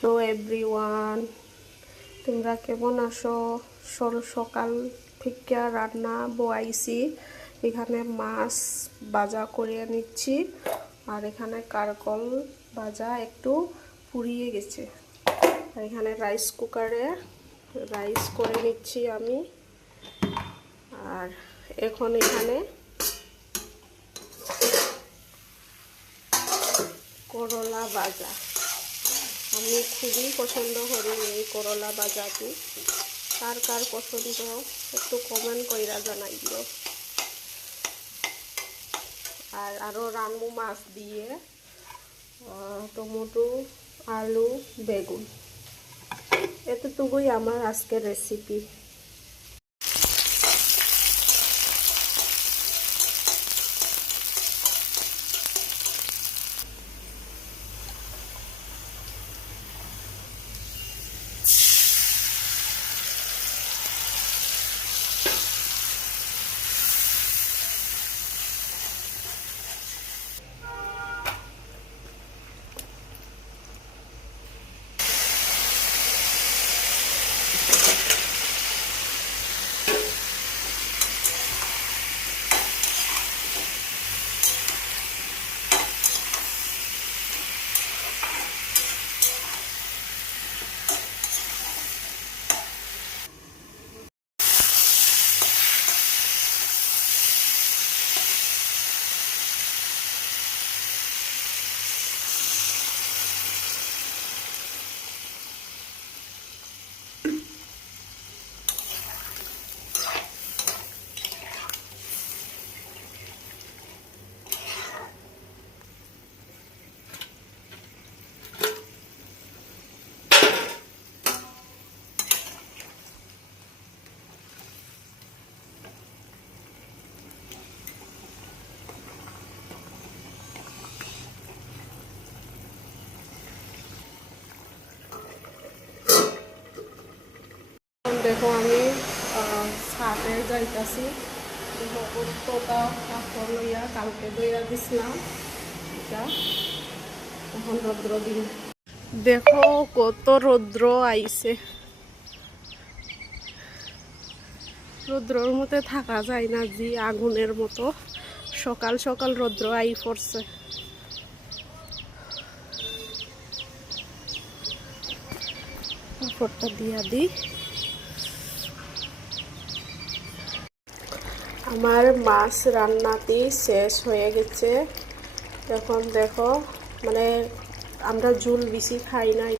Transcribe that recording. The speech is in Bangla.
হ্যালো এভরিওয়ান, তোমরা কেমন আছো? সকাল থেকে রান্না বসাইছি। এখানে মাছ ভাজা করে নিচ্ছি, আর এখানে কারকল ভাজা একটু পুড়িয়ে গেছে। আর এখানে রাইস কুকারে রাইস করে নিচ্ছি আমি। আর এখন এখানে করলা ভাজা, আমি খুবই পছন্দ করি এই করলা ভাজাটি। কার কার পছন্দ একটু কমেন্ট কইরা জানাই দিও। আর আরও রান্না মাছ দিয়ে টমেটো, আলু, বেগুন, এতটুকুই আমার আজকের রেসিপি। দেখো আমি ছাদে যাইতাছি। দেখো কতটা কাপড় লইয়া কালকে দইয়া দিছিলাম, এটা এখন রৌদ্র দিন। দেখো কত রৌদ্র আইছে, রৌদ্রর মধ্যে থাকা যায় না, যে আগুনের মতো সকাল সকাল রৌদ্র আই পড়ছে। কাপড়টা দিয়া দিই। আমার মাছ রান্নাটি শেষ হয়ে গেছে। এখন দেখো, মানে আমরা ঝোল বেশি খাই না।